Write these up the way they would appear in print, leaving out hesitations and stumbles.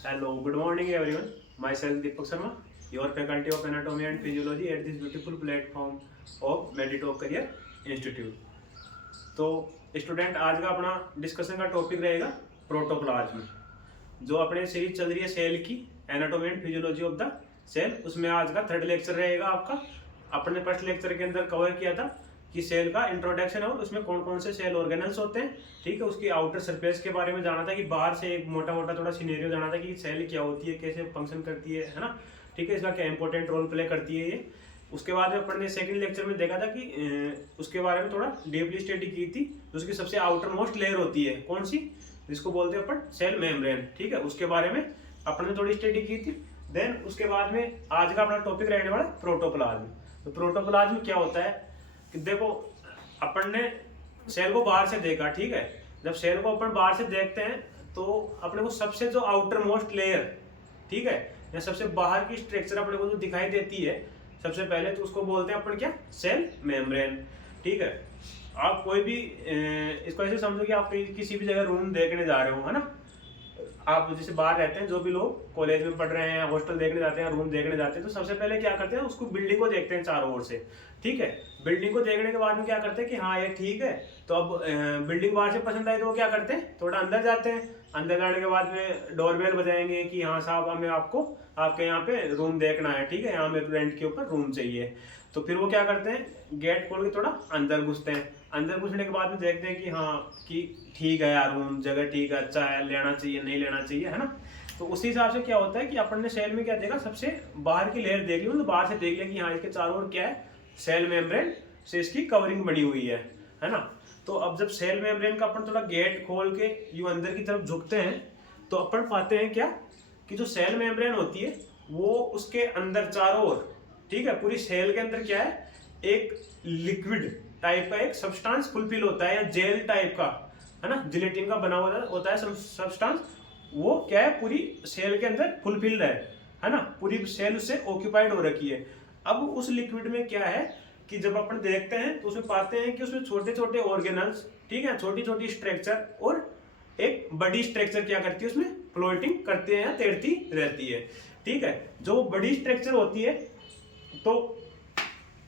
Hello, good morning everyone. Myself Deepak Sharma, your faculty of anatomy and physiology at this beautiful platform of Meditalk Career Institute. तो student, आज का अपना discussion का topic रहेगा protoplasm. जो अपने series चल रही है सेल की, anatomy and physiology of the cell, उसमें आज का थर्ड लेक्चर रहेगा आपका। अपने फर्स्ट लेक्चर के अंदर कवर किया था कि सेल का इंट्रोडक्शन और उसमें कौन कौन से सेल ऑर्गेनल्स होते हैं, ठीक है। उसकी आउटर सरफेस के बारे में जाना था कि बाहर से एक मोटा मोटा थोड़ा सिनेरियो जाना था कि सेल क्या होती है, कैसे फंक्शन करती है ना, ठीक है। इसका क्या इंपॉर्टेंट रोल प्ले करती है ये। उसके बाद में अपन ने सेकंड लेक्चर में देखा था कि उसके बारे में थोड़ा डीपली स्टडी की थी। उसकी सबसे आउटर मोस्ट लेयर होती है कौन सी, जिसको बोलते हैं अपन सेल मेम्ब्रेन, ठीक है। उसके बारे में अपन ने थोड़ी स्टडी की थी। देन उसके बाद में आज का अपना टॉपिक रहने वाला प्रोटोप्लाज्म। तो प्रोटोप्लाज्म क्या होता है कि देखो, अपन ने सेल को बाहर से देखा, ठीक है। जब सेल को अपन बाहर से देखते हैं तो अपने को सबसे जो आउटर मोस्ट लेयर, ठीक है, या सबसे बाहर की स्ट्रक्चर अपने को जो दिखाई देती है सबसे पहले, तो उसको बोलते हैं अपन क्या, सेल मेम्ब्रेन, ठीक है। आप कोई भी इसको ऐसे समझो कि आप किसी भी जगह रूम देखने जा रहे हो, है ना। आप जैसे बाहर रहते हैं, जो भी लोग कॉलेज में पढ़ रहे हैं, हॉस्टल देखने जाते हैं, रूम देखने जाते हैं, तो सबसे पहले क्या करते हैं, उसको बिल्डिंग को देखते हैं चारों ओर से, ठीक है। बिल्डिंग को देखने के बाद में क्या करते हैं कि हाँ ये ठीक है। तो अब बिल्डिंग बाहर से पसंद आई तो वो क्या करते हैं, थोड़ा अंदर जाते हैं। अंदर जाने के बाद में डोरबेल बजाएंगे कि हाँ साहब, हमें आपको आपके यहाँ पे रूम देखना है, ठीक है, यहाँ में रेंट के ऊपर रूम चाहिए। तो फिर वो क्या करते हैं, गेट खोल के थोड़ा अंदर घुसते हैं। अंदर घुसने के बाद में देखते हैं कि हाँ कि ठीक है यार, रूम जगह ठीक है, अच्छा है, लेना चाहिए नहीं लेना चाहिए, है ना। तो उसी हिसाब से क्या होता है कि अपन ने सेल में क्या देखा, सबसे बाहर की लेयर देख ली, तो बाहर से देख लिया कि हाँ इसके चारों ओर क्या है, सेल मेम्ब्रेन से इसकी कवरिंग बनी हुई है ना। तो अब जब सेल मेम्ब्रेन का अपन थोड़ा गेट खोल के यूं अंदर की तरफ झुकते हैं तो अपन पाते हैं क्या कि जो सेल मेम्ब्रेन होती है वो उसके अंदर चारों ओर, ठीक है, पूरी सेल के अंदर क्या है, एक लिक्विड टाइप का एक सब्सटेंस फुलफिल होता है, या जेल टाइप का, है ना, जिलेटिन का बना हुआ होता है सब्सटेंस। वो क्या है, पूरी सेल के अंदर फुलफिल्ड है ना, पूरी सेल उससे ऑक्यूपाइड हो रखी है। अब उस लिक्विड में क्या है कि जब अपन देखते हैं तो उसमें पाते हैं कि उसमें छोटे छोटे ऑर्गेनल्स, ठीक है, छोटी छोटी स्ट्रक्चर और एक बड़ी स्ट्रक्चर क्या करती है, उसमें फ्लोटिंग करती है या तैरती रहती है, ठीक है। जो बड़ी स्ट्रक्चर होती है तो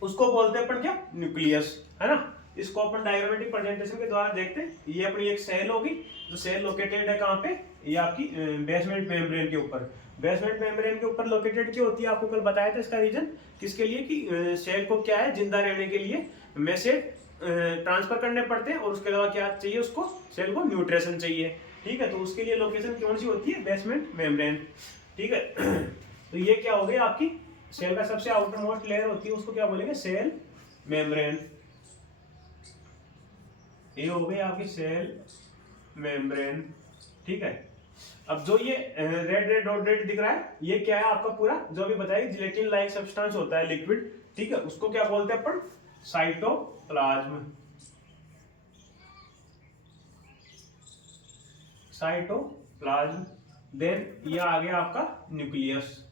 उसको बोलते हैं अपन क्या, न्यूक्लियस, है ना। इसको अपन डायग्रामेटिक प्रेजेंटेशन के द्वारा देखते हैं। ये अपनी एक सेल होगी, जो सेल लोकेटेड है कहाँ पे, ये आपकी बेसमेंट मेम्ब्रेन के ऊपर। बेसमेंट मेम्ब्रेन के ऊपर लोकेटेड क्यों होती है, आपको कल बताया था इसका रीजन, किसके लिए कि सेल को क्या है, जिंदा रहने के लिए मैसेज ट्रांसफर करने पड़ते हैं, और उसके अलावा क्या चाहिए उसको, सेल को न्यूट्रिशन चाहिए, ठीक है। तो उसके लिए लोकेशन कौन सी होती है, बेसमेंट मेम्ब्रेन, ठीक है। तो ये क्या हो गई आपकी सेल का सबसे आउटर मोस्ट लेयर होती है, उसको क्या बोलेंगे, सेल मेम्ब्रेन। ये हो गई आपकी सेल मेम्ब्रेन, ठीक है। अब जो ये रेड रेड डॉट रेड दिख रहा है, ये क्या है आपका पूरा, जो अभी बताइए, जिलेटिन लाइक सब्सटेंस होता है, लिक्विड, ठीक है। उसको क्या बोलते हैं अपन, साइटोप्लाज्म। साइटोप्लाज्म। देन ये आ गया आपका न्यूक्लियस।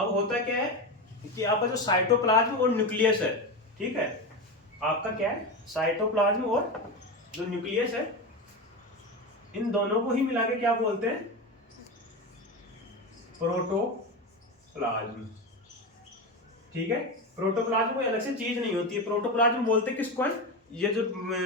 अब होता क्या है कि आपका जो साइटोप्लाज्म और न्यूक्लियस है, ठीक है, आपका क्या है, साइटोप्लाज्म और जो न्यूक्लियस है, इन दोनों को ही मिला के क्या बोलते हैं, प्रोटोप्लाज्म, ठीक है। प्रोटोप्लाज्म कोई अलग से चीज नहीं होती है। प्रोटोप्लाज्म बोलते किसको है, ये जो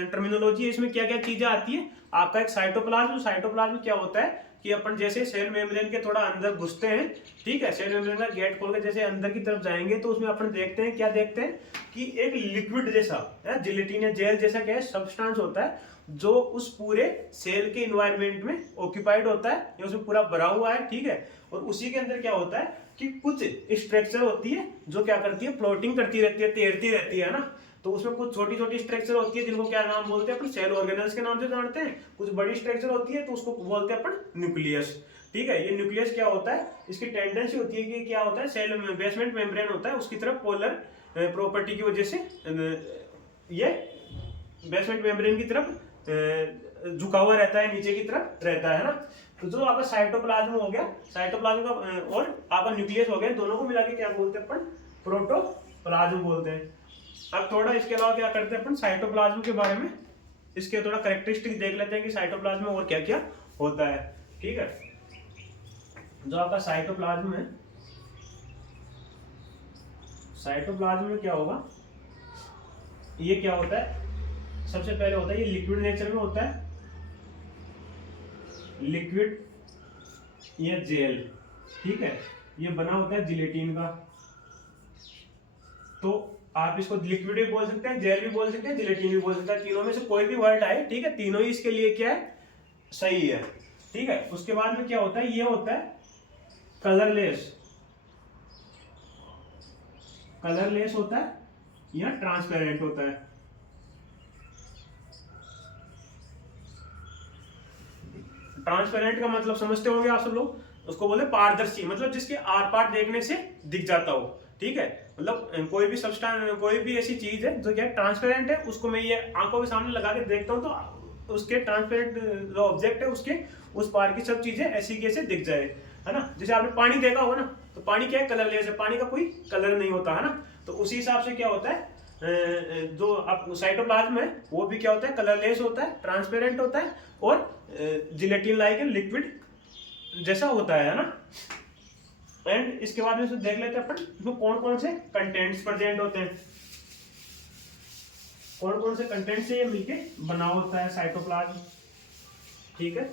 टर्मिनोलॉजी है इसमें क्या क्या चीजें आती है, आपका एक साइटोप्लाज्म। साइटोप्लाज्म क्या होता है कि अपन जैसे सेल मेम्ब्रेन के थोड़ा अंदर घुसते हैं, ठीक है, सेल मेम्ब्रेन का गेट खोल के जैसे अंदर की तरफ जाएंगे तो उसमें अपन देखते हैं, क्या देखते हैं कि एक लिक्विड जैसा जिलेटिन या जेल जैसा क्या है, सब्सटेंस होता है, जो उस पूरे सेल के इन्वायरमेंट में ऑक्यूपाइड होता है, या उसमें पूरा भरा हुआ है, ठीक है। और उसी के अंदर क्या होता है कि कुछ स्ट्रक्चर होती है जो क्या करती है, फ्लोटिंग करती रहती है, तैरती रहती है ना। तो उसमें कुछ छोटी छोटी स्ट्रक्चर होती है जिनको क्या नाम बोलते हैं अपन, सेल ऑर्गेनल्स के नाम से जानते हैं। कुछ बड़ी स्ट्रक्चर होती है तो उसको बोलते हैं अपन न्यूक्लियस, ठीक है। ये न्यूक्लियस क्या होता है, इसकी टेंडेंसी होती है कि क्या होता है, सेल बेसमेंट मेम्ब्रेन होता है, उसकी तरफ पोलर प्रॉपर्टी की वजह से ये बेसमेंट मेम्ब्रेन की तरफ झुका हुआ रहता है, नीचे की तरफ रहता है ना। तो जो आपका साइटोप्लाज्म हो गया, साइटोप्लाज्म का और आपका न्यूक्लियस हो गया, दोनों को मिला के क्या बोलते हैं अपन, प्रोटोप्लाज्म बोलते हैं। अब थोड़ा इसके अलावा क्या करते हैं अपन साइटोप्लाज्म के बारे में इसके थोड़ा कैरेक्टरिस्टिक देख लेते हैं कि साइटोप्लाज्म में और क्या क्या होता है। ठीक है, जो आपका साइटोप्लाज्म है, साइटोप्लाज्म में क्या होगा, ये क्या होता है, सबसे पहले होता है ये लिक्विड नेचर में होता है, लिक्विड या जेल। ठीक है, ये बना होता है जिलेटिन का। तो आप इसको लिक्विड भी बोल सकते हैं, जेल भी बोल सकते हैं, जिलेटिन भी बोल सकते हैं, तीनों में से कोई भी वर्ड आए, ठीक है, तीनों ही इसके लिए क्या है, सही है। ठीक है, उसके बाद में क्या होता है, ये होता है कलरलेस, कलरलेस होता है या ट्रांसपेरेंट होता है। ट्रांसपेरेंट का मतलब समझते होंगे आप सब लोग, उसको बोले पारदर्शी, मतलब जिसके आर पार देखने से दिख जाता हो। ठीक है, मतलब कोई भी सब्सटेंस, कोई भी ऐसी चीज है जो क्या ट्रांसपेरेंट है, उसको मैं ये आंखों के सामने लगा के देखता हूँ तो उसके ट्रांसपेरेंट जो ऑब्जेक्ट है उसके उस पार की सब चीजें ऐसी कैसे दिख जाए, है ना। जैसे आपने पानी देखा होगा ना, तो पानी क्या है, कलरलेस है, पानी का कोई कलर नहीं होता है ना। तो उसी हिसाब से क्या होता है, जो आप साइटोप्लाज्म है वो भी क्या होता है, कलरलेस होता है, ट्रांसपेरेंट होता है और जिलेटिन लाइक लिक्विड जैसा होता है ना। एंड इसके बाद में देख लेते हैं अपन इसमें कौन कौन से कंटेंट्स प्रेजेंट होते हैं, कौन कौन से कंटेंट से ये मिलके बना होता है साइटोप्लाज्म। ठीक है,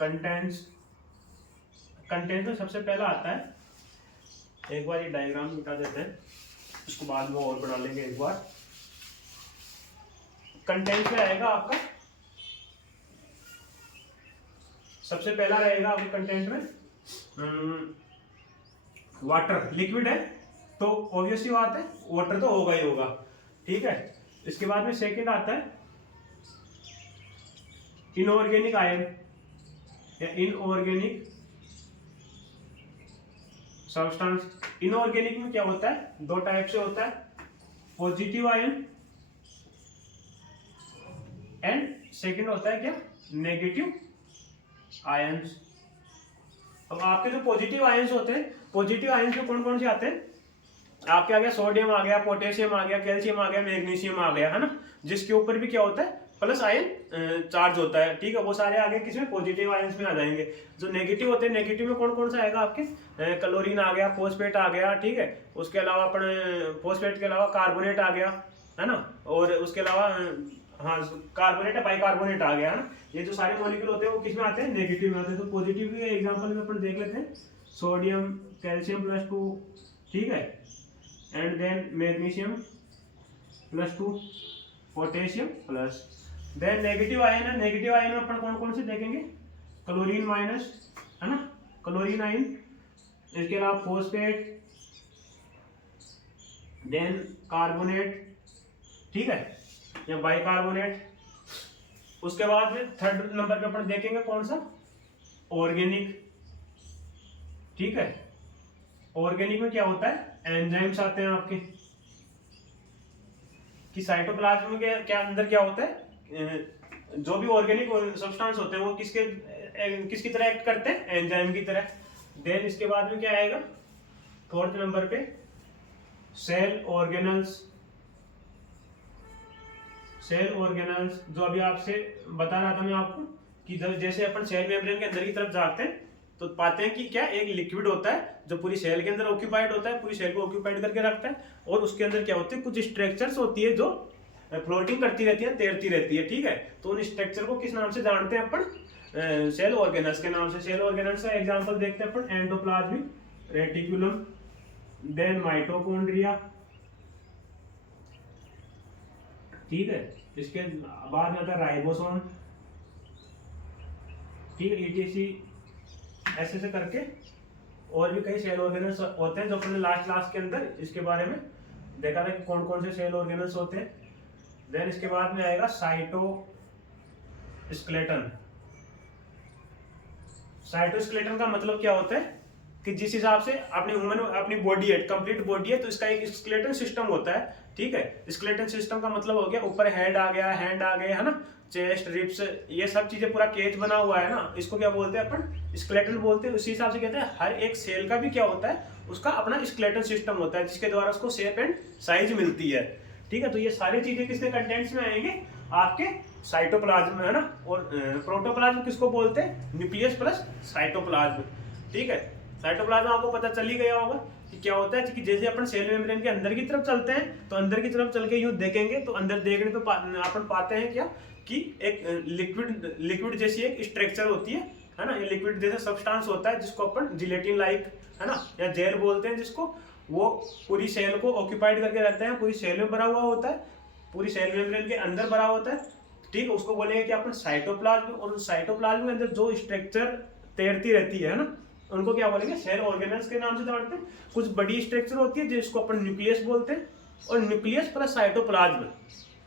कंटेंट्स, कंटेंट में सबसे पहला आता है, एक बार ये डायग्राम मिटा देते हैं, इसको बाद में और बना लेंगे एक बार। कंटेंट में आएगा आपका, सबसे पहला रहेगा आपके कंटेंट में वाटर, लिक्विड है तो ऑब्वियसली बात है वाटर तो होगा ही होगा। ठीक है, इसके बाद में सेकंड आता है इनऑर्गेनिक आयन या इनऑर्गेनिक सब्सटेंस। इनऑर्गेनिक में क्या होता है, दो टाइप से होता है, पॉजिटिव आयन एंड सेकंड होता है क्या, नेगेटिव आयंस। अब आपके जो पॉजिटिव आयंस होते हैं, पॉजिटिव आयंस में कौन कौन से आते हैं, आपके आ गया सोडियम आ गया, पोटेशियम आ गया, कैल्शियम आ गया, मैग्नीशियम आ गया, है ना, जिसके ऊपर भी क्या होता है प्लस आयन चार्ज होता है। ठीक है, वो सारे आगे किसमें, पॉजिटिव आयंस में आ जाएंगे। जो नेगेटिव होते हैं, नेगेटिव में कौन कौन सा आएगा आपके, क्लोरीन आ गया, फॉस्फेट आ गया। ठीक है, उसके अलावा अपन फॉस्फेट के अलावा कार्बोनेट आ गया, है ना, और उसके अलावा हाँ कार्बोनेट है, बाइकार्बोनेट आ गया, है ना। ये जो सारे मॉलिक्यूल होते हैं वो किस में आते हैं, नेगेटिव में आते हैं। तो पॉजिटिव के एग्जांपल में अपन देख लेते हैं, सोडियम कैल्शियम +2, ठीक है, and then magnesium +2, potassium plus. Then negative ion है, नेगेटिव आयन में अपन कौन कौन से देखेंगे, क्लोरीन माइनस, है ना, क्लोरीन आयन, इसके अलावा फॉस्फेट, देन कार्बोनेट, ठीक है, या बाइकार्बोनेट। उसके बाद में थर्ड नंबर पे अपन देखेंगे कौन सा, ऑर्गेनिक। ठीक है, ऑर्गेनिक में क्या होता है, एंजाइम्स आते हैं आपके, कि साइटोप्लाज्म के क्या अंदर क्या होता है, जो भी ऑर्गेनिक सब्सटेंस होते हैं वो किसकी तरह एक्ट करते हैं, एंजाइम की तरह। देन इसके बाद में क्या आएगा, फोर्थ नंबर पे सेल ऑर्गेनल्स। सेल ऑर्गेनल्स जो अभी आपसे बता रहा था मैं आपको, कि जैसे अपन सेल मेम्ब्रेन के अंदर की तरफ जाते हैं तो पाते हैं कि क्या एक लिक्विड होता है जो पूरी सेल के अंदर ऑक्यूपाइड होता है, पूरी सेल को ऑक्यूपाइड करके रखता है, और उसके अंदर क्या होते हैं, कुछ स्ट्रक्चर्स होती है जो फ्लोटिंग करती रहती है, तैरती रहती है। ठीक है, तो उन स्ट्रक्चर को किस नाम से जानते हैं अपन, सेल ऑर्गेनल्स के नाम से। सेल ऑर्गेनल्स का एग्जांपल देखते हैं अपन, एंडोप्लाज्मिक रेटिकुलम, देन माइटोकॉन्ड्रिया, ठीक है, इसके बाद में आता है राइबोसोम, ठीक है, ईटीसी, ऐसे से करके और भी कई सेल ऑर्गेनल्स होते हैं जो अपने लास्ट क्लास के अंदर इसके बारे में देखा था कि कौन कौन से सेल ऑर्गेनल्स होते हैं। देन इसके बाद में आएगा साइटोस्केलेटन। साइटोस्केलेटन का मतलब क्या होता है कि जिस हिसाब से अपनी बॉडी है, कंप्लीट बॉडी है, तो इसका एक स्केलेटन सिस्टम होता है। ठीक है, स्केलेटन सिस्टम का मतलब हो गया ऊपर हेड आ गया, हैंड आ गए, है ना, चेस्ट, रिब्स, ये सब चीजें पूरा केज बना हुआ है ना, इसको क्या बोलते हैं अपन, स्केलेटन बोलते हैं। उसी हिसाब से कहते हैं हर एक सेल का भी क्या होता है, उसका अपना स्केलेटन सिस्टम होता है जिसके द्वारा उसको शेप एंड साइज मिलती है। ठीक है, तो ये सारी चीजें किसके कंटेंट्स में आएंगे, आपके साइटोप्लाज्म में, है ना। और प्रोटोप्लाज्म किसको बोलते हैं, न्यूक्लियस प्लस साइटोप्लाज्म। ठीक है, साइटोप्लाज्म आपको पता चल ही गया होगा कि क्या होता है कि जैसे अपन सेल मेम्ब्रेन के अंदर की तरफ चलते हैं तो अंदर की तरफ चल के यूं देखेंगे तो अंदर देखने पे अपन पाते हैं क्या कि एक लिक्विड जैसी एक स्ट्रक्चर होती है ना। ये लिक्विड जैसा सब्सटेंस होता है जिसको अपन जिलेटिन लाइक, है ना, या जेल बोलते हैं, जिसको वो पूरी सेल को ऑक्यूपाइड करके रखते हैं, पूरी सेल में भरा हुआ होता है, पूरी सेल मेम्ब्रेन के अंदर भरा होता है। ठीक है, उसको बोलेंगे कि अपन साइटोप्लाज्म। और साइटोप्लाज्म के अंदर जो स्ट्रक्चर तैरती रहती है ना, उनको क्या बोलेंगे, सेल ऑर्गेनल्स के नाम से जानते हैं। कुछ बड़ी स्ट्रक्चर होती है जिसको अपन न्यूक्लियस बोलते हैं, और न्यूक्लियस प्लस साइटोप्लाज्म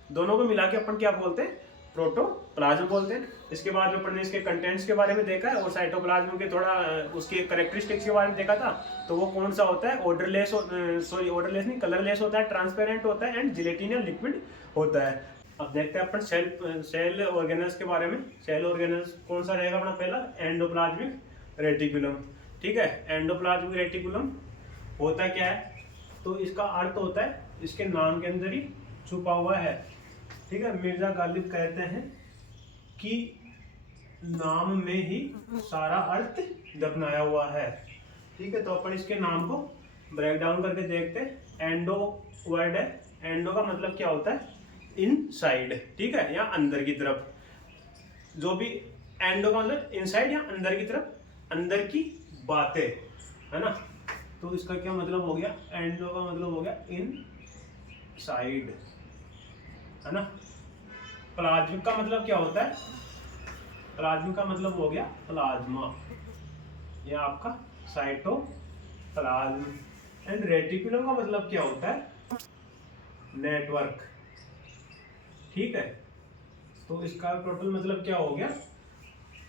दोनों को मिला के अपन क्या बोलते हैं, प्रोटोप्लाज्म बोलते हैं। इसके बाद अपन ने इसके कंटेंट्स के बारे में देखा है और साइटोप्लाज्म के थोड़ा उसके कैरेक्टरिस्टिक्स के बारे में देखा था। तो वो कौन सा होता है, ऑर्डरलेस, ऑर्डरलेस नहीं, कलरलेस होता है, ट्रांसपेरेंट होता है एंड जिलेटिन या लिक्विड होता है। अब देखते हैं अपन सेल ऑर्गेनल्स के बारे में। सेल ऑर्गेनल्स कौन सा रहेगा अपना, पहला एंडोप्लाज्मिक रेटिकुलम। ठीक है, एंडोप्लाज्मिक रेटिकुलम होता क्या है, तो इसका अर्थ होता है इसके नाम के अंदर ही छुपा हुआ है। ठीक है, मिर्जा गालिब कहते हैं कि नाम में ही सारा अर्थ दफनाया हुआ है। ठीक है, तो अपन इसके नाम को ब्रेक डाउन करके देखते हैं। एंडो वर्ड है, एंडो का मतलब क्या होता है, इनसाइड। ठीक है, या अंदर की तरफ, जो भी एंडो का मतलब इनसाइड या अंदर की तरफ, अंदर की बातें, है ना। तो इसका क्या मतलब हो गया, एंडो का मतलब हो गया इनसाइड, है ना। प्लाज्मिक का मतलब क्या होता है, प्लाज्मिक का मतलब हो गया प्लाज्मा, यह आपका साइटोप्लाज्म। एंड रेटिकुलम का मतलब क्या होता है, नेटवर्क। ठीक है, तो इसका टोटल मतलब क्या हो गया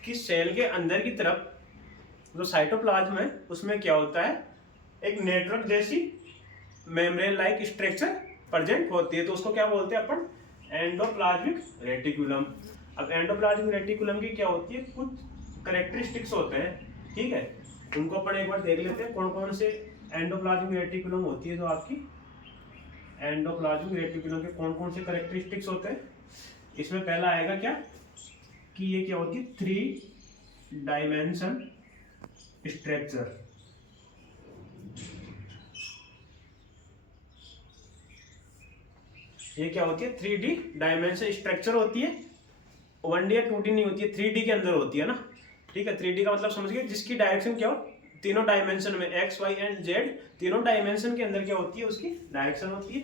कि सेल के अंदर की तरफ जो साइटोप्लाज्म है उसमें क्या होता है, एक नेटवर्क जैसी मेम्ब्रेन लाइक स्ट्रक्चर प्रेजेंट होती है। तो उसको क्या बोलते हैं अपन, एंडोप्लाज्मिक रेटिकुलम। अब एंडोप्लाज्मिक रेटिकुलम की क्या होती है, कुछ कैरेक्टरिस्टिक्स होते हैं। ठीक है, उनको अपन एक बार देख लेते हैं कौन कौन से एंडोप्लाज्मिक रेटिकुलम होती है। तो आपकी एंडोप्लाज्मिक रेटिकुलम के कौन कौन से कैरेक्टरिस्टिक्स होते हैं, इसमें पहला आएगा क्या कि ये क्या होती है, 3 डायमेंशन स्ट्रक्चर। ये क्या होती है, 3D डायमेंशन स्ट्रक्चर होती है, 1D या 2D नहीं होती है, 3D के अंदर होती है ना। ठीक है, 3D का मतलब समझ गए, जिसकी डायरेक्शन क्या हो, तीनों डायमेंशन में x, y एंड z, तीनों डायमेंशन के अंदर क्या होती है, उसकी डायरेक्शन होती है।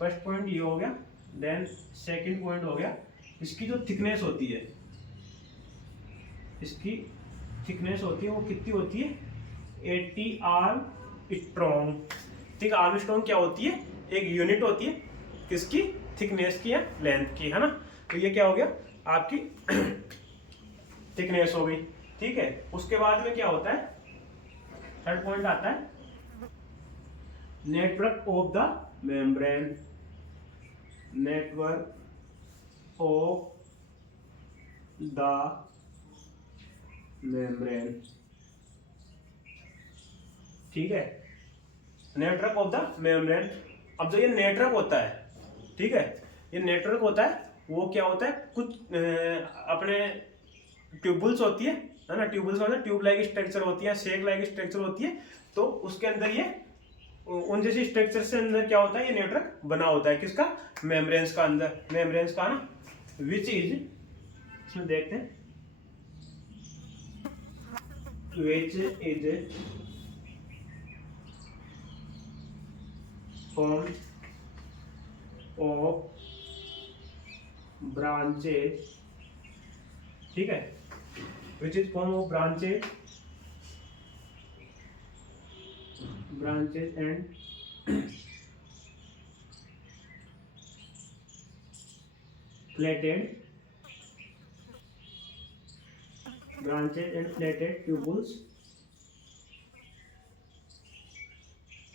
फर्स्ट पॉइंट ये हो गया। देन सेकंड पॉइंट हो गया, इसकी जो थिकनेस होती है, इसकी थिकनेस होती है वो कितनी होती है, 80 आर्मस्ट्रॉन्ग। ठीक, आर्मस्ट्रॉन्ग क्या होती है, एक यूनिट होती है किसकी, थिकनेस की या लेंथ की, है ना। तो ये क्या हो गया आपकी थिकनेस हो गई। ठीक है, उसके बाद में क्या होता है, थर्ड पॉइंट आता है network of the membrane, network of the membrane. ठीक है, नेटवर्क ऑफ द मेम्ब्रेन। अब जो ये नेटवर्क होता है, ठीक है, ये नेटवर्क होता है, वो क्या होता है, कुछ अपने ट्यूबुल्स होती है ना, ट्यूबुल्स मतलब ट्यूब लाइक स्ट्रक्चर होती है, शेक लाइक स्ट्रक्चर होती है। तो उसके अंदर ये उन जैसी स्ट्रक्चर से अंदर क्या होता है, ये नेटवर्क बना होता है, किसका, मेम्ब्रेन्स का, अंदर मेम्ब्रेन्स का ना, विच इज, इसमें देखते हैं, which is form of branches. ठीक है, which is form of branches and plated tubules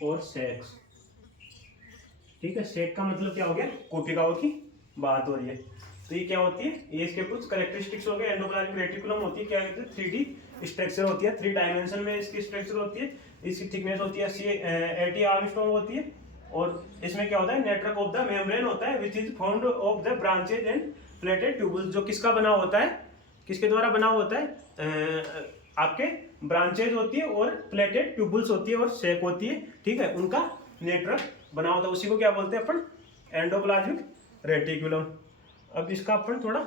और सेक्स। ठीक है, सेक का मतलब क्या हो गया, कोशिकाओं की बात हो रही है। तो ये क्या होती है, ये इसके कुछ कैरेक्टरिस्टिक्स हो गए। एंडोप्लाज्मिक रेटिकुलम होती है क्या, 3D स्ट्रक्चर होती है, 3 डायमेंशन में इसकी स्ट्रक्चर होती है, इसकी थिकनेस होती है 80 आर्मस्ट्रॉन्ग होती है। और इसमें क्या होता है, नेटवर्क ऑफ द मेम्ब्रेन होता है which is found of the branches and plated tubules. जो किसका बना होता है, किसके द्वारा बना होता है, आपके ब्रांचेज होती है और प्लेटेड ट्यूबल्स होती है और शेक होती है, ठीक है, उनका नेटवर्क बना होता है। उसी को क्या बोलते हैं अपन, एंडोप्लाज्मिक रेटिकुलम। अब इसका अपन थोड़ा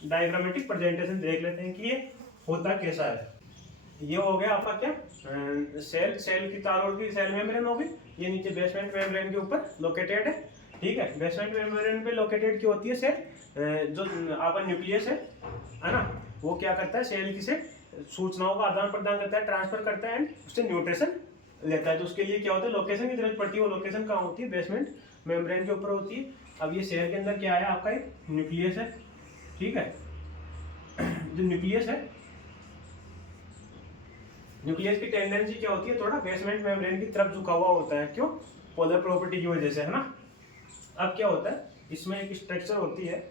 डायग्रामेटिक प्रेजेंटेशन देख लेते हैं कि ये होता कैसा है। ये हो गया आपका क्या, सेल की तारों की सेल मेम्ब्रेन हो गई। ये नीचे बेसमेंट मेम्ब्रेन के ऊपर लोकेटेड है, ठीक है। बेसमेंट मेम्ब्रेन पे लोकेटेड की होती है सेल। जो आपका न्यूक्लियस है ना, वो क्या करता है, सेल की से सूचनाओं का आदान प्रदान करता है, ट्रांसफर करता है एंड उससे न्यूट्रिशन लेता है। तो उसके लिए क्या होता है, लोकेशन की जरूरत पड़ती है। वो लोकेशन कहाँ होती है, बेसमेंट मेम्ब्रेन के ऊपर होती है। अब ये सेल के अंदर क्या है, आपका एक न्यूक्लियस है, ठीक है। जो न्यूक्लियस है, न्यूक्लियस की टेंडेंसी क्या होती है, थोड़ा बेसमेंट मेम्ब्रेन की तरफ झुका हुआ होता है। क्यों, पोलर प्रॉपर्टी की वजह से, है ना। अब क्या होता है, इसमें एक स्ट्रक्चर होती है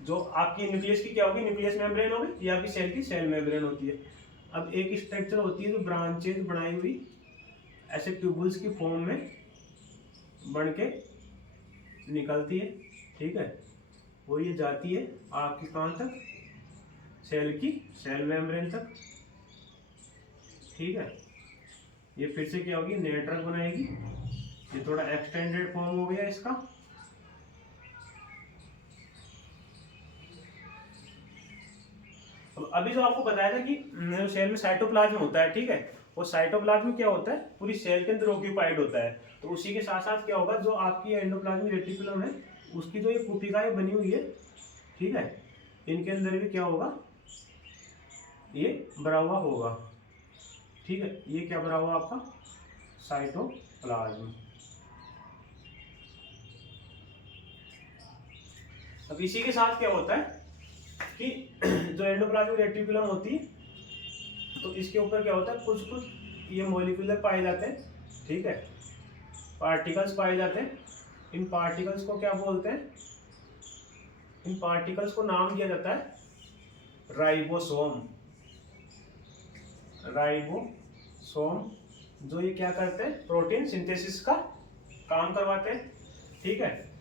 जो आपकी न्यूक्लियस की क्या होगी, न्यूक्लियस मेम्ब्रेन होगी, ये आपकी सेल की सेल मेम्ब्रेन होती है। अब एक स्ट्रक्चर होती है जो ब्रांचेज बनाई हुई ऐसे ट्यूबल्स की फॉर्म में बन के निकलती है, ठीक है। वो ये जाती है आपकी कहाँ तक, सेल की सेल मेम्ब्रेन तक, ठीक है। ये फिर से क्या होगी, नेटवर्क बनाएगी। ये थोड़ा एक्सटेंडेड फॉर्म हो गया इसका। अभी जो आपको बताया था कि सेल में साइटोप्लाज्म होता है, ठीक है। वो साइटोप्लाज्म क्या होता है, पूरी सेल के अंदर ऑक्यूपाइड होता है। तो उसी के साथ साथ क्या होगा, जो आपकी एंडोप्लाज्मिक रेटिकुलम है उसकी जो ये कुपिकाएं बनी हुई है, ठीक है, इनके अंदर भी क्या होगा, ये भरा हुआ होगा, ठीक है। ये क्या भरा हुआ आपका, साइटोप्लाज्म। अब इसी के साथ क्या होता है कि जो एंडोप्लाज्मिक रेटिकुलम होती है, तो इसके ऊपर क्या होता है, कुछ कुछ ये मॉलिक्यूलर पाए जाते हैं, ठीक है, पार्टिकल्स पाए जाते हैं। इन पार्टिकल्स को क्या बोलते हैं, इन पार्टिकल्स को नाम दिया जाता है राइबोसोम। राइबोसोम जो ये क्या करते हैं, प्रोटीन सिंथेसिस का काम करवाते हैं, ठीक है।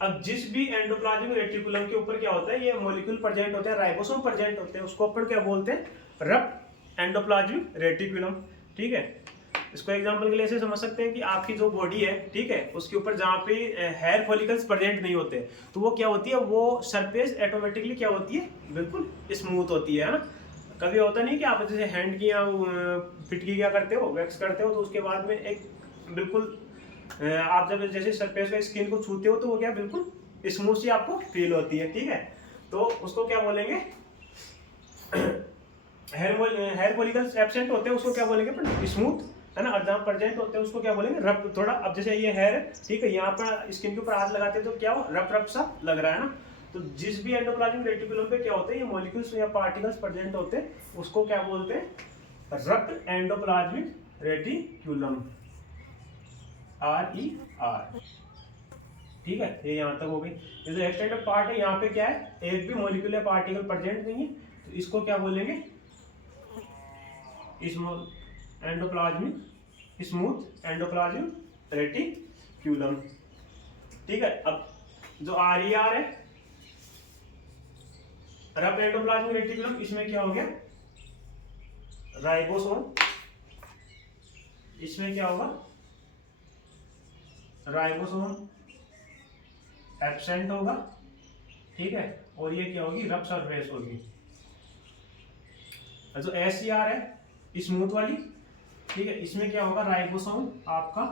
अब जिस भी एंडोप्लाज्मिक रेटिकुलम के ऊपर क्या होता है, ये मॉलिक्यूल प्रेजेंट होते हैं, राइबोसोम प्रेजेंट होते हैं, उसको अपन क्या बोलते हैं, रफ एंडोप्लाज्मिक रेटिकुलम, ठीक है। इसको एग्जांपल के लिए ऐसे समझ सकते हैं कि आपकी जो बॉडी है, ठीक है, उसके ऊपर जहाँ पे हेयर फॉलिकल्स प्रेजेंट नहीं होते, तो वो क्या होती है, वो सरफेस ऑटोमेटिकली क्या होती है, बिल्कुल स्मूथ होती है ना। कभी होता नहीं कि आप जैसे हैंड की या फिट की क्या करते हो, वैक्स करते हो, तो उसके बाद में एक बिल्कुल आप जब जैसे सरफेस का स्किन को छूते हो तो वो क्या बिल्कुल स्मूथ सी आपको फील होती है, ठीक है। तो उसको क्या बोलेंगे, हेयर फॉलिकल्स एब्सेंट होते हैं उसको क्या बोलेंगे, पर स्मूथ, है ना। और जहाँ प्रेजेंट होते हैं उसको क्या बोलेंगे, रफ थोड़ा। अब जैसे ये हेयर है, ठीक है, यहाँ पर स्किन के ऊपर हाथ लगाते हैं तो क्या हो, रफ रफ सा लग रहा है ना। तो जिस भी एंडोप्लाज्मिक रेटिकुलम पे क्या होते हैं, ये मॉलिक्यूल्स या पार्टिकल्स प्रेजेंट होते हैं, उसको क्या बोलते हैं, रफ एंडोप्लाज्मिक रेटिकुलम, RER, ठीक है। ये यहाँ तक हो गई। ये जो एक्सटेंडेड पार्ट है, यहाँ पे क्या है, एक भी मॉलिक्यूलर पार्टिकल प्रेजेंट नहीं है, तो इसको क्या बोलेंगे, एंडोप्लाज्मिक, स्मूथ एंडोप्लाज्मिक रेटिक्यूलम, ठीक है। अब जो RER है, रफ एंडोप्लाज्मिक रेटिकुलम, इसमें क्या हो गया, राइबोसोम, इसमें क्या होगा, राइबोसोम एब्सेंट होगा, ठीक है। और ये क्या होगी, रफ सरफेस होगी। जो SER है स्मूथ वाली, ठीक है, इसमें क्या होगा, राइबोसोम आपका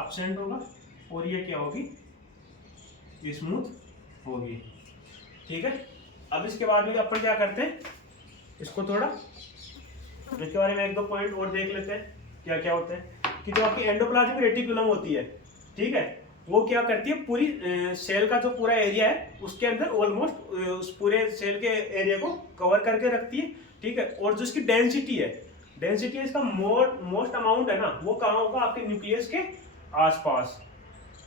एब्सेंट होगा, और ये क्या होगी, स्मूथ होगी, ठीक है। अब इसके बाद में अपन क्या करते हैं, इसको थोड़ा इसके बारे में एक दो पॉइंट और देख लेते हैं क्या क्या होते हैं। कि जो आपकी एंडोप्लाज्मिक रेटिकुलम होती है, ठीक है, वो क्या करती है, पूरी सेल का जो पूरा एरिया है उसके अंदर ऑलमोस्ट उस पूरे सेल के एरिया को कवर करके रखती है, ठीक है। और जो इसकी डेंसिटी है इसका मोस्ट अमाउंट है ना, वो कहाँ होगा, आपके न्यूक्लियस के आसपास।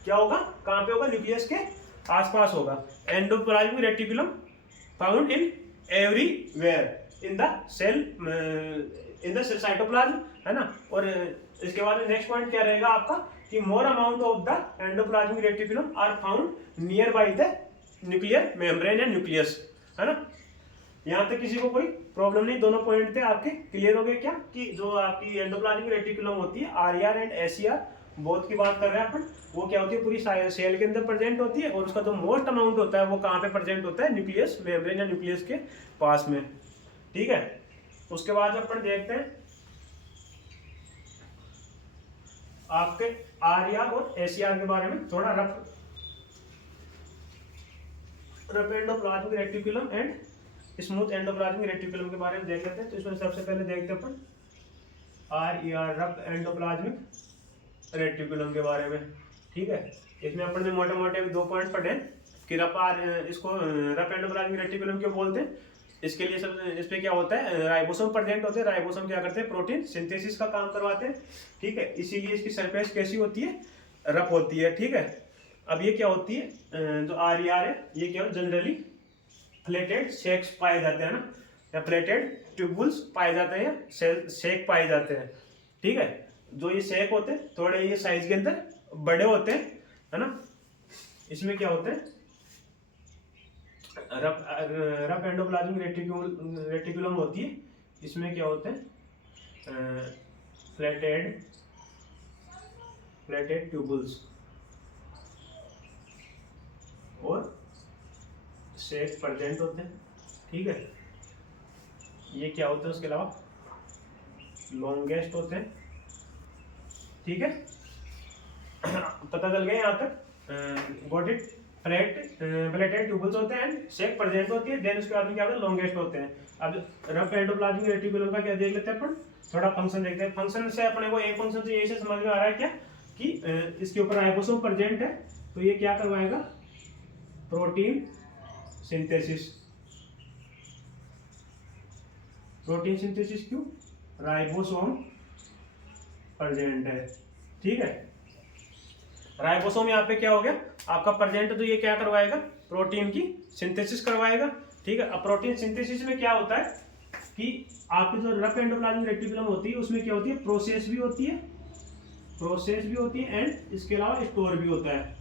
क्या होगा, कहाँ पे होगा, न्यूक्लियस के आसपास होगा। Endoplasmic reticulum found in everywhere, in the cell, in the cytoplasm, है ना। और इसके बाद नेक्स्ट पॉइंट क्या रहेगा आपका कि more amount of the endoplasmic reticulum are found near by the nuclear membrane या न्यूक्लियस, है ना। यहाँ तक किसी को कोई प्रॉब्लम नहीं, दोनों पॉइंट थे आपके क्लियर हो गए क्या कि जो आपकी एंडोप्लाज्मिक रेटिकुलम होती है आरईआर एंड एसईआर बोथ की बात कर रहे हैं अपन, वो क्या होती है पूरी सेल के अंदर प्रेजेंट होती है, और उसका जो मोस्ट अमाउंट होता है वो कहाँ पे प्रेजेंट होता है, न्यूक्लियस मेम्ब्रेन या न्यूक्लियस के पास में, ठीक है। उसके बाद अपन देखते हैं आपके आरईआर और एसईआर के बारे में थोड़ा rough endoplasmic reticulum and smooth endoplasmic reticulum के बारे में देख लेते हैं। तो इसमें सबसे पहले देखते हैं अपन आरईआर रफ एंडोप्लाज्मिक रेटिकुलम के बारे में, ठीक है। इसमें अपन ने मोटे मोटे दो पॉइंट पढ़े कि इसको रफ एंडोप्लाज्मिक रेटिकुलम क्यों बोलते हैं। इसके लिए सब इसमें क्या होता है, राइबोसोम प्रेजेंट होते हैं, राइबोसोम क्या करते हैं, प्रोटीन सिंथेसिस का काम करवाते हैं, ठीक है। इसीलिए इसकी सरफेस कैसी होती है, रफ होती है, ठीक है। अब ये क्या होती है, जो आरईआर है ये क्या जनरली प्लेटेड शेक्स पाए जाते हैं ना, या प्लेटेड ट्यूबुल्स पाए जाते हैं, या शेक पाए जाते हैं, ठीक है। जो ये शेक होते हैं थोड़े ये साइज के अंदर बड़े होते हैं, है ना। इसमें क्या होते हैं रफ एंडोप्लाज्मिक रेटिकुलम होती है, इसमें क्या होते हैं प्लेटेड ट्यूबुल्स और शेक प्रेजेंट होते हैं, ठीक है। ये क्या होता है उसके अलावा लॉन्गेस्ट होते हैं, ठीक है। पता चल गया यहाँ तक, गॉट इट। प्लेटेड ट्यूबल्स होते हैं एंड शेक प्रेजेंट होती है, देन उसके बाद में क्या होता है लॉन्गेस्ट होते हैं। अब रफ एंडोप्लाज्मिक रेटिकुलम का क्या देख लेते हैं अपन, थोड़ा फंक्शन देखते हैं। फंक्शन से अपने को एक फंक्शन से यही से समझ में आ रहा है क्या कि इसके ऊपर राइबोसोम प्रेजेंट है, तो ये क्या करवाएगा, प्रोटीन सिंथेसिस। प्रोटीन सिंथेसिस क्यों, राइबोसोम प्रेजेंट है, ठीक है। राइबोसोम यहाँ पे क्या हो गया आपका प्रेजेंट, तो ये क्या करवाएगा, प्रोटीन की सिंथेसिस करवाएगा, ठीक है। अब प्रोटीन सिंथेसिस में क्या होता है कि आपकी जो रफ एंडोप्लाज्मिक रेटिकुलम होती है उसमें क्या होती है, प्रोसेस भी होती है एंड इसके अलावा स्टोर भी होता है,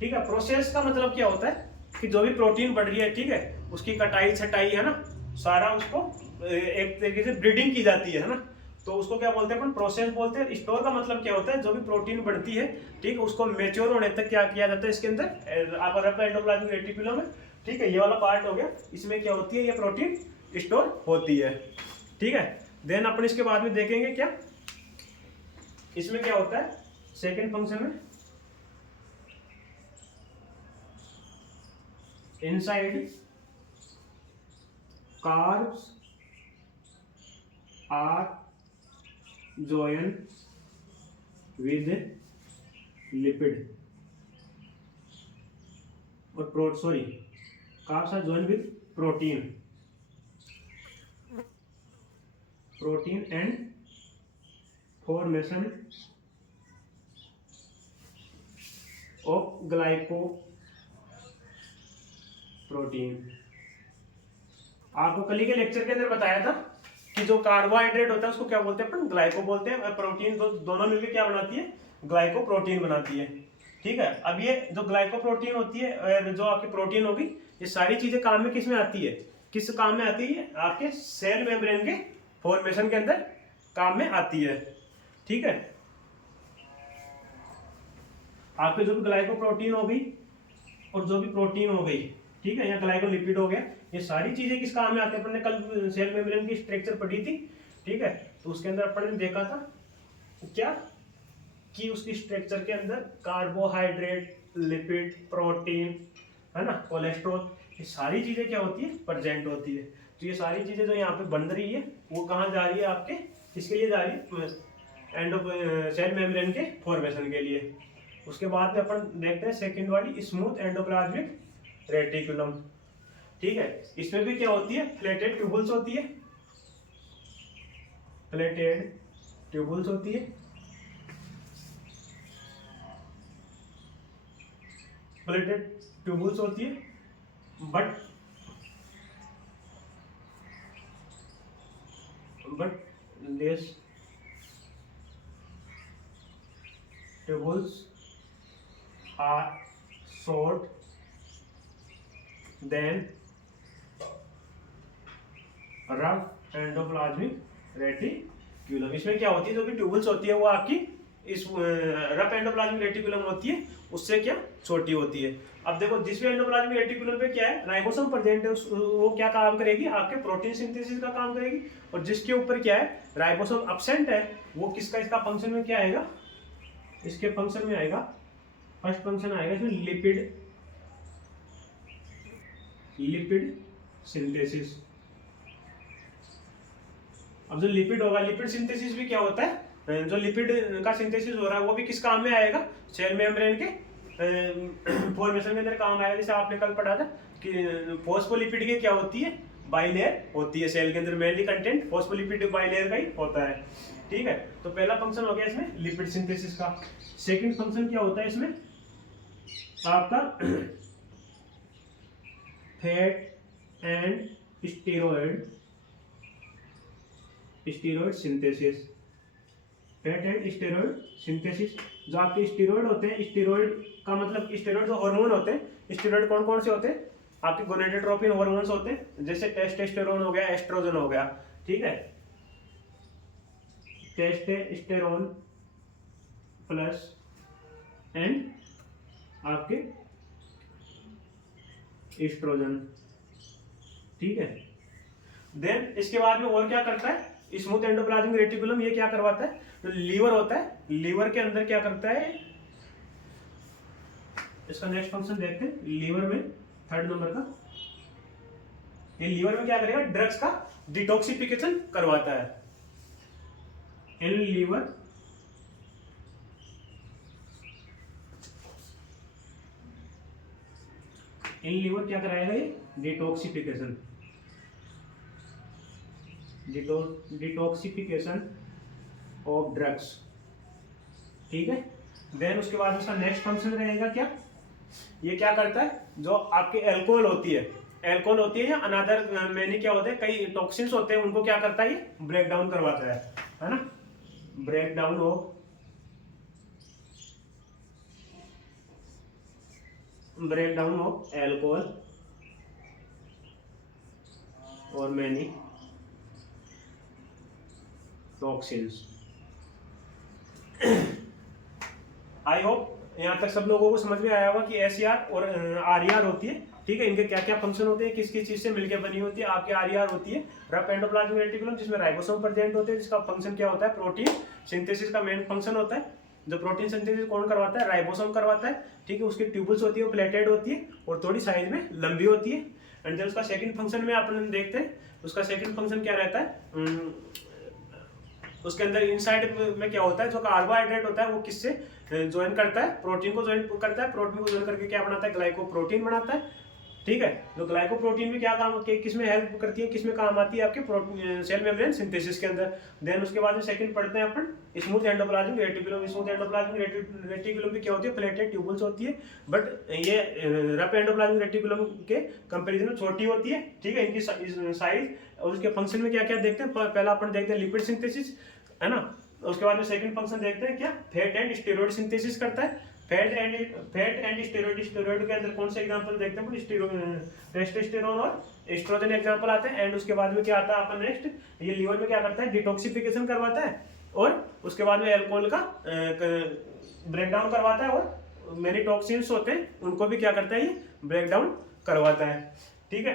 ठीक है। प्रोसेस का मतलब क्या होता है कि जो भी प्रोटीन बढ़ रही है, ठीक है, उसकी कटाई छटाई, है ना, सारा उसको एक तरीके से ब्रीडिंग की जाती है ना, तो उसको क्या बोलते हैं अपन, प्रोसेस बोलते हैं। स्टोर का मतलब क्या होता है, जो भी प्रोटीन बढ़ती है, ठीक है, उसको मैच्योर होने तक क्या किया जाता है इसके अंदर, आपका रफ एंडोप्लाज्मिक रेटिकुलम है, ठीक है। ये वाला पार्ट हो गया, इसमें क्या होती है, ये प्रोटीन स्टोर होती है, ठीक है। देन अपन इसके बाद में देखेंगे क्या इसमें क्या होता है सेकेंड फंक्शन में, inside carbs are join with lipid or carbs are joined with protein and formation of glycoprotein। आपको कल के लेक्चर के अंदर बताया था कि जो कार्बोहाइड्रेट होता है उसको क्या बोलते हैं अपन, ग्लाइको बोलते हैं, और प्रोटीन दोनों मिलकर क्या बनाती है, ग्लाइकोप्रोटीन बनाती है, ठीक है। अब ये जो ग्लाइकोप्रोटीन होती है और जो आपकी प्रोटीन होगी, ये सारी चीजें काम में किस में आती है, किस काम में आती है, आपके सेल मेम्ब्रेन के फॉर्मेशन के अंदर काम में आती है, ठीक है। आपके जो भी ग्लाइकोप्रोटीन हो गई और जो भी प्रोटीन हो गई, ठीक है, या ग्लाइकोलिपिड हो गया, ये सारी चीजें किस काम में आती है। अपन ने कल सेल मेम्ब्रेन की स्ट्रक्चर पढ़ी थी, ठीक है, तो उसके अंदर अपन ने देखा था क्या कि उसकी स्ट्रक्चर के अंदर कार्बोहाइड्रेट, लिपिड, प्रोटीन, है ना, कोलेस्ट्रॉल, ये सारी चीजें क्या होती है, प्रेजेंट होती है। तो ये सारी चीजें जो यहाँ पे बन रही है वो कहाँ जा रही है, आपके किसके लिए जा रही है, सेल मेम्ब्रेन के फॉर्मेशन के लिए। उसके बाद में अपन देखते हैं सेकेंड वाली स्मूथ एंडोप्लाज्मिक रेटिकुलम, ठीक है। इसमें भी क्या होती है, प्लेटेड ट्यूबुल्स होती है, प्लेटेड ट्यूबुल्स होती है, प्लेटेड ट्यूबुल्स होती है, but but these tubules are short than rough endoplasmic reticulum. इसमें क्या होती है, जो भी ट्यूबल्स होती है वो आपकी इस रफ एंडोप्लाज्मिक रेटिकुलम होती है उससे क्या छोटी होती है। अब देखो जिस भी एंडोप्लाज्मिक रेटिकुलम पे क्या है, राइबोसोम प्रेजेंट है, वो क्या काम करेगी, आपके प्रोटीन सिंथेसिस का काम करेगी। और जिसके ऊपर क्या है, राइबोसोम एब्सेंट है, वो किसका, इसका फंक्शन में क्या आएगा, इसके फंक्शन में आएगा, फर्स्ट फंक्शन आएगा इसमें लिपिड सिंथेसिस। अब जो लिपिड होगा, लिपिड सिंथेसिस भी क्या होता है, जो लिपिड का सिंथेसिस हो रहा है वो भी किस काम में आएगा, सेल मेम्ब्रेन के फॉर्मेशन के अंदर काम आएगा। जैसे आपने कल पढ़ा था कि फॉस्फोलिपिड की क्या होती है, बाइलेयर होती है सेल के अंदर, मेनली कंटेंट फॉस्फोलिपिड बाइलेयर का ही होता है। ठीक है, तो पहला फंक्शन हो गया इसमें लिपिड सिंथेसिस का। सेकंड फंक्शन क्या होता है इसमें आपका fat and steroid synthesis. Fat and steroid synthesis, जो आपके स्टेरॉइड होते हैं, स्टेरॉइड का मतलब स्टेरॉइड जो हार्मोन होते हैं, स्टेरॉइड कौन कौन से होते हैं, आपके गोनेडोट्रोपिन हार्मोन्स होते हैं, जैसे टेस्टोस्टेरोन हो गया, एस्ट्रोजन हो गया। ठीक है, टेस्टोस्टेरोन प्लस एंड आपके एस्ट्रोजन। ठीक है, देन इसके बाद में और क्या करता है, स्मूथ एंडोप्लाज्मिक रेटिकुलम ये क्या करवाता है, तो लीवर होता है, लीवर के अंदर क्या करता है, इसका नेक्स्ट फंक्शन देखते हैं लीवर में, थर्ड नंबर का, ये लीवर में क्या करेगा, ड्रग्स का डिटॉक्सिफिकेशन करवाता है। इन लीवर क्या कराएगा, ये डिटॉक्सिफिकेशन ऑफ ड्रग्स। ठीक है, देन उसके बाद उसका नेक्स्ट फंक्शन रहेगा क्या, ये क्या करता है, जो आपके एल्कोहल होती है या अनदर मैंने क्या होते हैं, कई टॉक्सिन्स होते हैं, उनको क्या करता है, ये ब्रेक डाउन करवाता है ना, ब्रेक डाउन ऑफ एल्कोहल और मैनी टॉक्सिन्स। आई होप यहाँ तक सब लोगों को समझ में आया होगा कि एसईआर और आरईआर होती है। ठीक है, इनके क्या क्या फंक्शन होते हैं, किस किस चीज से मिलकर बनी होती है। आपकी आरईआर होती है रफ एंडोप्लाज्मिक रेटिकुलम, जिसमें राइबोसोम प्रेजेंट होते हैं, जिसका फंक्शन क्या होता है, प्रोटीन सिंथेसिस का मेन फंक्शन होता है। जो प्रोटीन सिंथेसिस कौन करवाता है, राइबोसोम करवाता है। ठीक है, उसकी ट्यूबल्स होती है, वो प्लेटेड होती है और थोड़ी साइज में लंबी होती है। एंड जब उसका सेकंड फंक्शन में अपन देखते हैं, उसका सेकंड फंक्शन क्या रहता है, उसके अंदर इनसाइड में क्या होता है, जो कार्बोहाइड्रेट होता है वो किससे ज्वाइन करता है, प्रोटीन को ज्वाइन करता है, प्रोटीन को ज्वाइन करके क्या बनाता है, ग्लाइकोप्रोटीन बनाता है। ठीक है, जो ग्लाइकोप्रोटीन भी क्या काम, किसमें हेल्प करती है, किसमें काम आती है, आपके सेल मेम्ब्रेन सिंथेसिस के अंदर। देन उसके बाद में सेकंड पढ़ते हैं अपन smooth endoplasmic reticulum. Smooth endoplasmic reticulum भी क्या होती है, प्लेटेड ट्यूबल्स होती है, बट ये रफ एंडोप्लाज्मिक रेटिकुलम के कंपैरिजन में छोटी होती है। ठीक है, इनकी साइज और उसके फंक्शन में क्या क्या देखते हैं, पहला अपन देखते हैं लिपिड सिंथेसिस, है ना। उसके बाद में सेकंड फंक्शन देखते हैं क्या, फैट एंड स्टेरॉइड सिंथेसिस करता है। फैट एंड स्टेरॉइड के अंदर कौन से एग्जांपल देखते हैं, टेस्टोस्टेरोन और एस्ट्रोजन एग्जांपल आते हैं। एंड उसके बाद में क्या आता है अपन नेक्स्ट, ये लीवर में क्या करता है, डिटॉक्सिफिकेशन करवाता है और उसके बाद में एल्कोहल का ब्रेक डाउन करवाता है और मेनी टॉक्सिन्स होते हैं उनको भी क्या करता है, ये ब्रेक डाउन करवाता है। ठीक है,